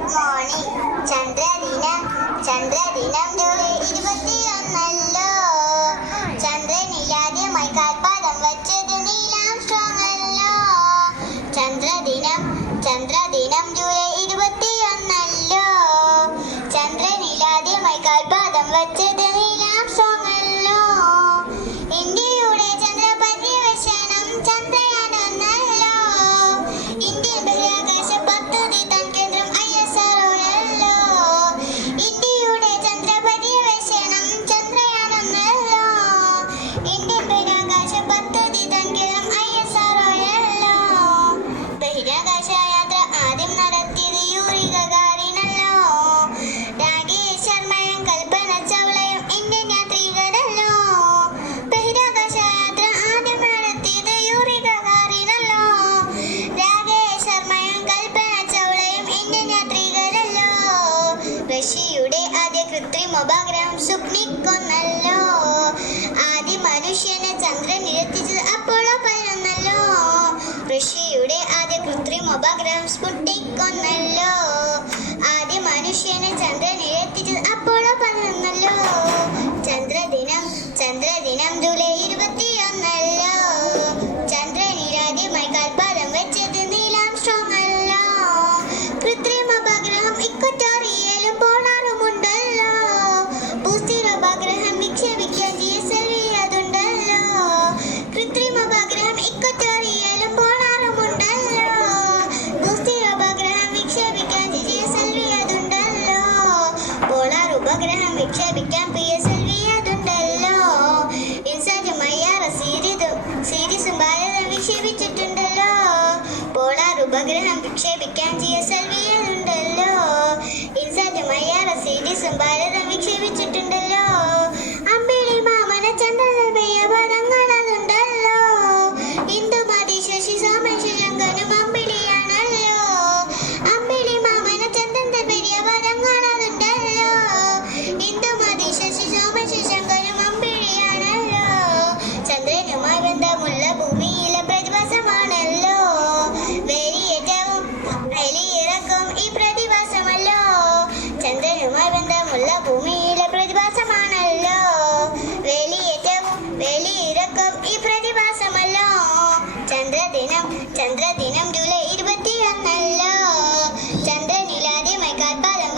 Morning. ചന്ദ്രദിനം ചന്ദ്രദിനം July ഇരുപത്തിയൊന്നല്ലോ. ചന്ദ്രനിലാദ്യമായി കാൽപാദം വച്ചത് നീലാം strong അല്ലോ ചന്ദ്രദിനം ചന്ദ്രദിനം ജൂലൈ ഇരുപത്തിയൊന്നല്ലോ. ചന്ദ്രനിലാദ്യമായി കാൽപാദം വച്ചത് റഷ്യയുടെ സ്വപ്നിക്കുന്നല്ലോ. ആദ്യ മനുഷ്യനെ ചന്ദ്രൻ നിരത്തിച്ചത് അപ്പോളോ പതിനൊന്നല്ലോ ഋഷിയുടെ ആദ്യ കൃത്രിമോപഗ്രഹം സ്പുട്നിക് ആദ്യ മനുഷ്യനെ ചന്ദ്രൻ നിരത്തിച്ചത് അപ്പോളോ പതിനൊന്നല്ലോ ചന്ദ്രദിനം ചന്ദ്രദിനം ജൂലൈ ഇരുപത്തിയൊന്നല്ലോ ഉപഗ്രഹം വിക്ഷേപിക്കാൻ പി എസ് എൽ വി അതുണ്ടല്ലോ. ഇൻസാറ്റ് മയ്യാറ സീരീസും സീരീസും ഭാരതം വിക്ഷേപിച്ചിട്ടുണ്ടല്ലോ. പോളാർ ഉപഗ്രഹം വിക്ഷേപിക്കാൻ ജി എസ് എൽ വി അതുണ്ടല്ലോ. ഇൻസാറ്റ് മയ്യാറ സീരീസും ഭാരതം വിക്ഷേപിച്ചിട്ടുണ്ടല്ലോ. അമ്പിളി മാമന ചന്ദ്രൻ പദങ്ങൾ അതുണ്ടല്ലോ. ശശി